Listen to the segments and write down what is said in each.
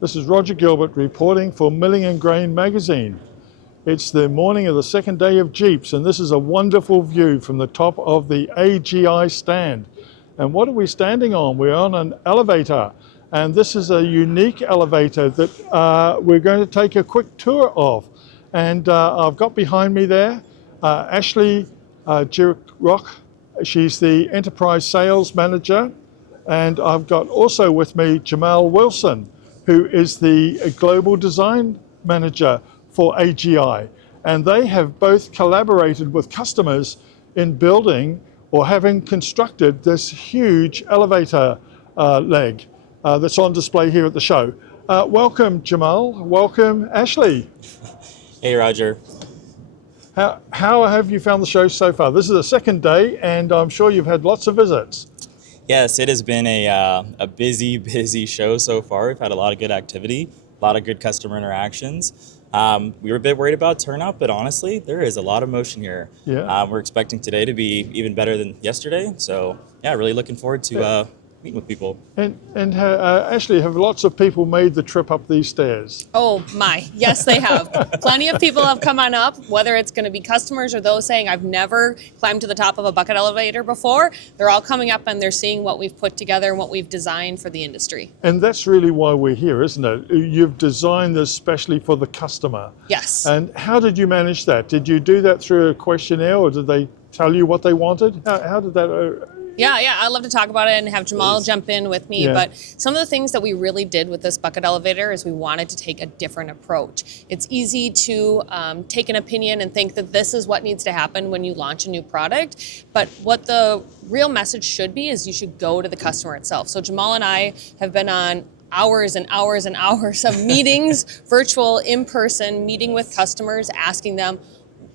This is Roger Gilbert reporting for Milling and Grain magazine. It's the morning of the second day of GEAPS, and this is a wonderful view from the top of the AGI stand. And what are we standing on? We're on an elevator, and this is a unique elevator that we're going to take a quick tour of. And I've got behind me there Ashley Gierok. She's the enterprise sales manager. And I've got also with me Jimal Wilson, who is the global design manager for AGI. And they have both collaborated with customers in building or having constructed this huge elevator leg that's on display here at the show. Welcome, Jimal. Welcome, Ashley. Hey, Roger. How have you found the show so far? This is the second day, and I'm sure you've had lots of visits. Yes, it has been a busy show so far. We've had a lot of good activity, a lot of good customer interactions. We were a bit worried about turnout, but honestly, there is a lot of motion here. Yeah. We're expecting today to be even better than yesterday. So yeah, really looking forward to meeting with people. And Ashley, have lots of people made the trip up these stairs? Oh my, yes they have. Plenty of people have come on up, whether it's going to be customers or those saying, I've never climbed to the top of a bucket elevator before. They're all coming up and they're seeing what we've put together and what we've designed for the industry. And that's really why we're here, isn't it? You've designed this specially for the customer. Yes. And how did you manage that? Did you do that through a questionnaire, or did they tell you what they wanted? How did that... Yeah, I'd love to talk about it and have Jimal jump in with me. Yeah. But some of the things that we really did with this bucket elevator is we wanted to take a different approach. It's easy to take an opinion and think that this is what needs to happen when you launch a new product. But what the real message should be is you should go to the customer itself. So Jimal and I have been on hours and hours and hours of meetings, virtual, in-person, meeting with customers, asking them,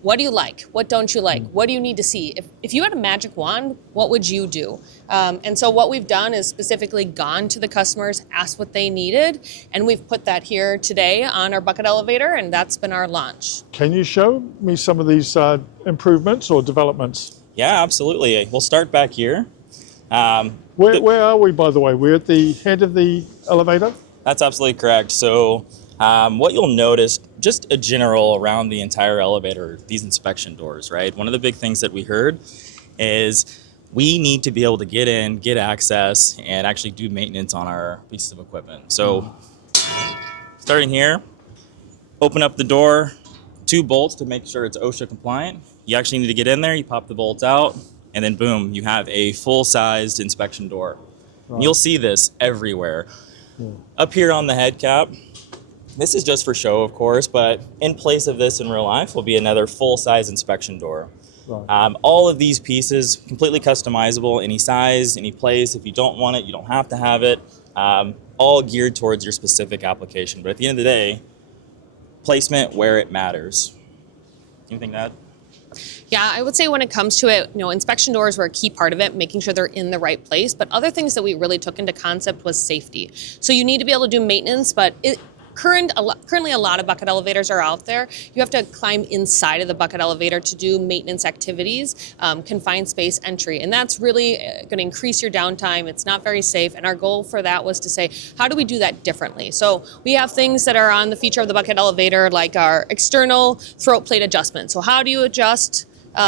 what do you like? What don't you like? What do you need to see? If you had a magic wand, what would you do? And so what we've done is specifically gone to the customers, asked what they needed, and we've put that here today on our bucket elevator, and that's been our launch. Can you show me some of these improvements or developments? Yeah, absolutely. We'll start back here. Where are we, by the way? We're at the head of the elevator? That's absolutely correct. So what you'll notice, just a general around the entire elevator, these inspection doors, right? One of the big things that we heard is we need to be able to get in, get access, and actually do maintenance on our pieces of equipment. So starting here, open up the door, 2 bolts to make sure it's OSHA compliant. You actually need to get in there, you pop the bolts out, and then boom, you have a full-sized inspection door. Right. You'll see this everywhere. Yeah. Up here on the head cap, this is just for show, of course, but in place of this in real life will be another full-size inspection door. Right. All of these pieces, completely customizable, any size, any place. If you don't want it, you don't have to have it. All geared towards your specific application. But at the end of the day, placement where it matters. Anything to add? Yeah, I would say when it comes to it, inspection doors were a key part of it, making sure they're in the right place. But other things that we really took into concept was safety. So you need to be able to do maintenance, but currently a lot of bucket elevators are out there. You have to climb inside of the bucket elevator to do maintenance activities, confined space entry, and that's really going to increase your downtime. It's not very safe, and our goal for that was to say, how do we do that differently? So we have things that are on the feature of the bucket elevator, like our external throat plate adjustment. So how do you adjust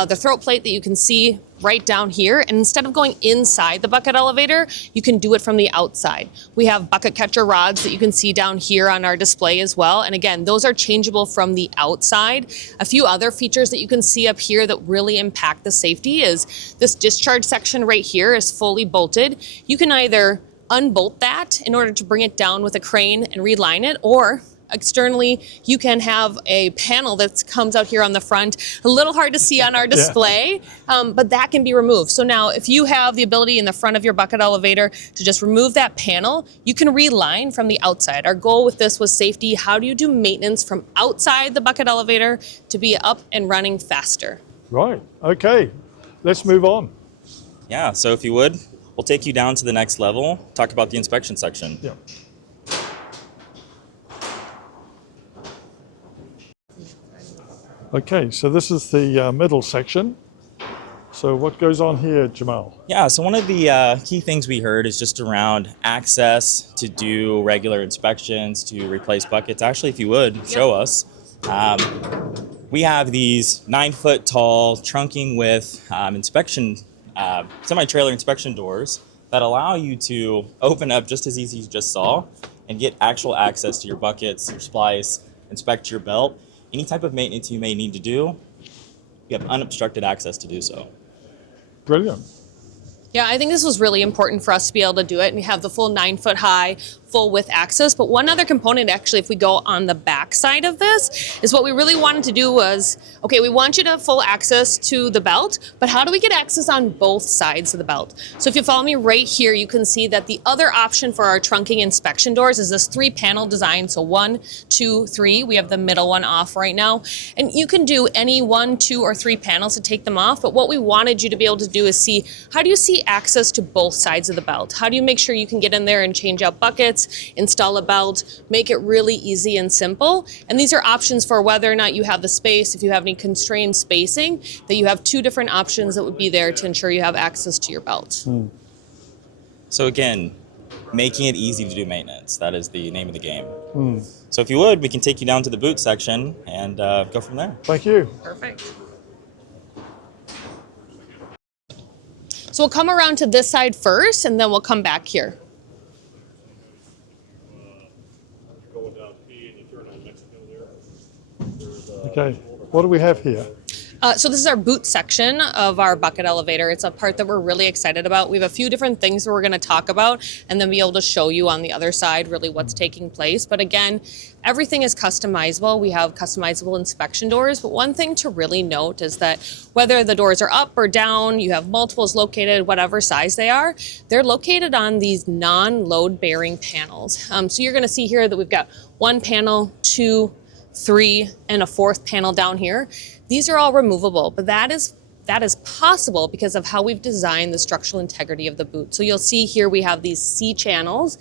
the throat plate that you can see right down here, and instead of going inside the bucket elevator, you can do it from the outside. We have bucket catcher rods that you can see down here on our display as well, and again, those are changeable from the outside. A few other features that you can see up here that really impact the safety is this discharge section right here is fully bolted. You can either unbolt that in order to bring it down with a crane and reline it, or externally, you can have a panel that comes out here on the front, a little hard to see on our display, but that can be removed. So now if you have the ability in the front of your bucket elevator to just remove that panel, you can reline from the outside. Our goal with this was safety. How do you do maintenance from outside the bucket elevator to be up and running faster? Right, okay, let's move on. Yeah, so if you would, we'll take you down to the next level, talk about the inspection section. Yeah. Okay, so this is the middle section. So what goes on here, Jimal? Yeah, so one of the key things we heard is just around access to do regular inspections, to replace buckets. Actually, if you would, show us. We have these 9-foot tall trunking with semi-trailer inspection doors that allow you to open up just as easy as you just saw and get actual access to your buckets, your splice, inspect your belt. Any type of maintenance you may need to do, you have unobstructed access to do so. Brilliant. Yeah, I think this was really important for us to be able to do it and have the full 9-foot high, full width access. But one other component, actually, if we go on the back side of this, is what we really wanted to do was, okay, we want you to have full access to the belt, but how do we get access on both sides of the belt? So if you follow me right here, you can see that the other option for our trunking inspection doors is this 3-panel design. So 1, 2, 3. We have the middle one off right now. And you can do any 1, 2, or 3 panels to take them off. But what we wanted you to be able to do is see, how do you see access to both sides of the belt? How do you make sure you can get in there and change out buckets, install a belt, make it really easy and simple? And these are options for whether or not you have the space, if you have any constrained spacing, that you have 2 different options that would be there to ensure you have access to your belt. So again, making it easy to do maintenance. That is the name of the game. So if you would, we can take you down to the boot section and go from there. Thank you. Perfect. So we'll come around to this side first, and then we'll come back here. Okay, what do we have here? So this is our boot section of our bucket elevator. It's a part that we're really excited about. We have a few different things that we're going to talk about and then be able to show you on the other side really what's taking place. But again, everything is customizable. We have customizable inspection doors. But one thing to really note is that whether the doors are up or down, you have multiples located, whatever size they are, they're located on these non-load bearing panels. So you're going to see here that we've got 1 panel, 2, 3, and a 4th panel down here. These are all removable, but that is possible because of how we've designed the structural integrity of the boot. So you'll see here we have these C channels,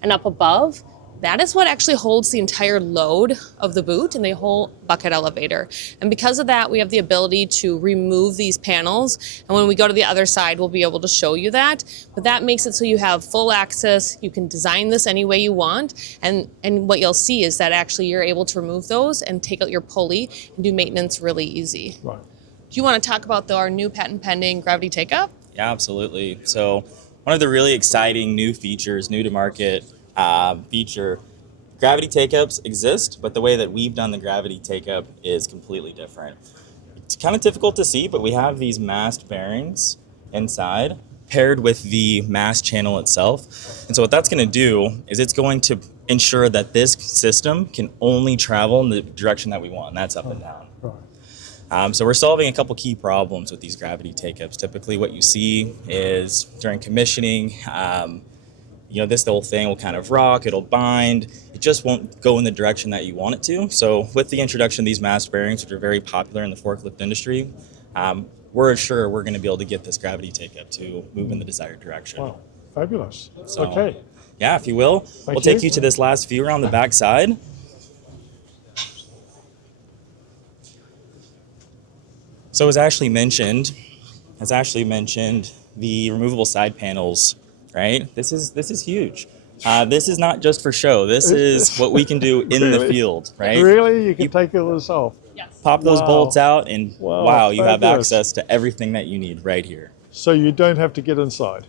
and up above, that is what actually holds the entire load of the boot and the whole bucket elevator. And because of that, we have the ability to remove these panels. And when we go to the other side, we'll be able to show you that. But that makes it so you have full access. You can design this any way you want. And what you'll see is that actually you're able to remove those and take out your pulley and do maintenance really easy. Right. Do you want to talk about our new patent pending gravity take-up? Yeah, absolutely. So one of the really exciting new features, new to market feature, gravity take-ups exist, but the way that we've done the gravity take-up is completely different. It's kind of difficult to see, but we have these mast bearings inside paired with the mast channel itself. And so what that's going to do is it's going to ensure that this system can only travel in the direction that we want, and that's up and down. Right. So we're solving a couple key problems with these gravity take-ups. Typically what you see is during commissioning, the whole thing will kind of rock, it'll bind, it just won't go in the direction that you want it to. So with the introduction of these mast bearings, which are very popular in the forklift industry, we're sure we're going to be able to get this gravity take-up to move in the desired direction. Wow, fabulous. So, okay. Yeah, if you will, we'll take you to this last view around the back side. So as Ashley mentioned, the removable side panels, right? This is huge. This is not just for show. This is what we can do in the field, right? Really? You can take all this off? Yes. Pop those bolts out and wow, you have fabulous. access to everything that you need right here. So you don't have to get inside?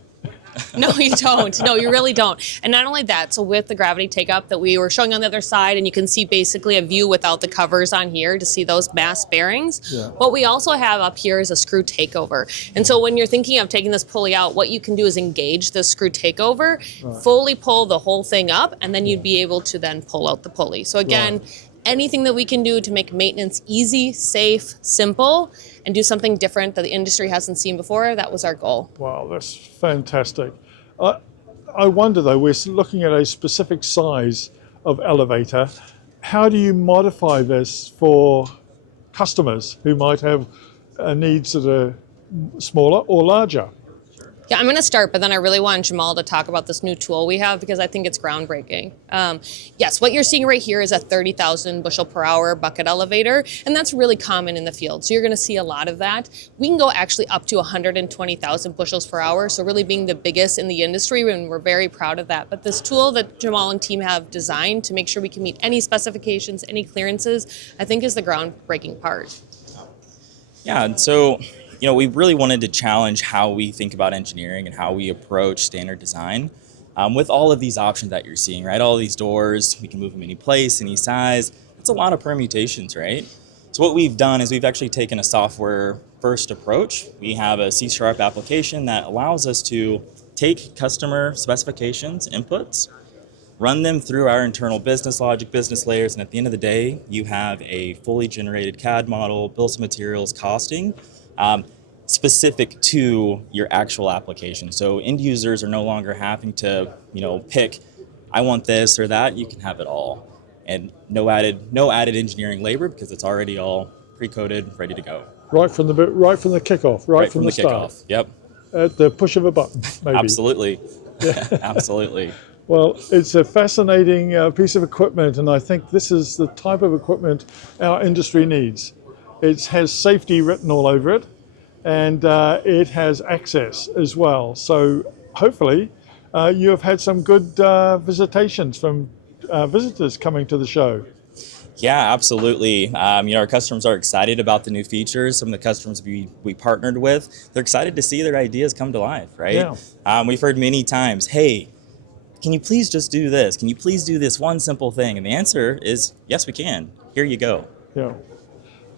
No, you don't. No, you really don't. And not only that, so with the gravity take-up that we were showing on the other side, and you can see basically a view without the covers on here to see those mast bearings. Yeah. What we also have up here is a screw takeover. And so when you're thinking of taking this pulley out, what you can do is engage the screw takeover, fully pull the whole thing up, and then you'd be able to then pull out the pulley. So again, anything that we can do to make maintenance easy, safe, simple, and do something different that the industry hasn't seen before, that was our goal. Wow, that's fantastic. I wonder though, we're looking at a specific size of elevator. How do you modify this for customers who might have needs that are smaller or larger? Yeah, I'm going to start, but then I really want Jimal to talk about this new tool we have because I think it's groundbreaking. Yes, what you're seeing right here is a 30,000 bushel per hour bucket elevator, and that's really common in the field. So you're going to see a lot of that. We can go actually up to 120,000 bushels per hour, so really being the biggest in the industry, and we're very proud of that. But this tool that Jimal and team have designed to make sure we can meet any specifications, any clearances, I think is the groundbreaking part. Yeah, and so, we really wanted to challenge how we think about engineering and how we approach standard design with all of these options that you're seeing, right? All these doors, we can move them any place, any size. It's a lot of permutations, right? So what we've done is we've actually taken a software first approach. We have a C# application that allows us to take customer specifications, inputs, run them through our internal business logic, business layers, and at the end of the day, you have a fully generated CAD model, bills of materials, costing, specific to your actual application. So end users are no longer having to, pick, I want this or that. You can have it all, and no added engineering labor because it's already all pre-coded, ready to go. Right from the kickoff, right from the start. Kickoff. Yep. At the push of a button, maybe. Absolutely. Absolutely. Well, it's a fascinating piece of equipment, and I think this is the type of equipment our industry needs. It has safety written all over it, and it has access as well. So hopefully you have had some good visitations from visitors coming to the show. Yeah, absolutely. Our customers are excited about the new features. Some of the customers we partnered with, they're excited to see their ideas come to life, right? Yeah. We've heard many times, hey, can you please just do this? Can you please do this one simple thing? And the answer is, yes, we can. Here you go. Yeah.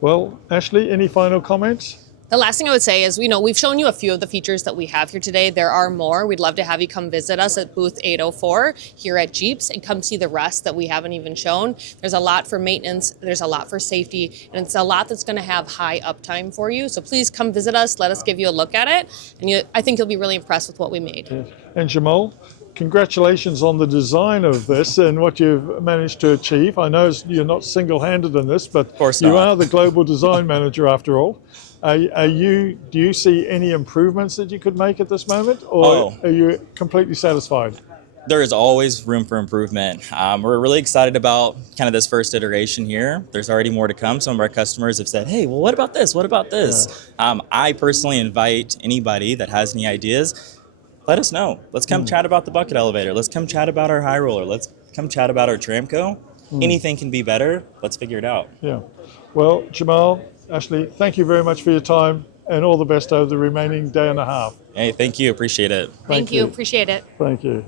Well, Ashley, any final comments? The last thing I would say is, we've shown you a few of the features that we have here today. There are more. We'd love to have you come visit us at booth 804 here at GEAPS and come see the rest that we haven't even shown. There's a lot for maintenance, there's a lot for safety, and it's a lot that's going to have high uptime for you. So please come visit us, let us give you a look at it, and I think you'll be really impressed with what we made. Yes. And Jimal, congratulations on the design of this and what you've managed to achieve. I know you're not single-handed in this, but you are the global design manager after all. Do you see any improvements that you could make at this moment, or are you completely satisfied? There is always room for improvement. We're really excited about kind of this first iteration here. There's already more to come. Some of our customers have said, hey, well, what about this? What about this? Yeah. I personally invite anybody that has any ideas, let us know. Let's come chat about the bucket elevator. Let's come chat about our high roller. Let's come chat about our Tramco. Anything can be better. Let's figure it out. Yeah. Well, Jimal, Ashley, thank you very much for your time, and all the best over the remaining day and a half. Hey, thank you. Appreciate it. Thank you. Appreciate it. Thank you.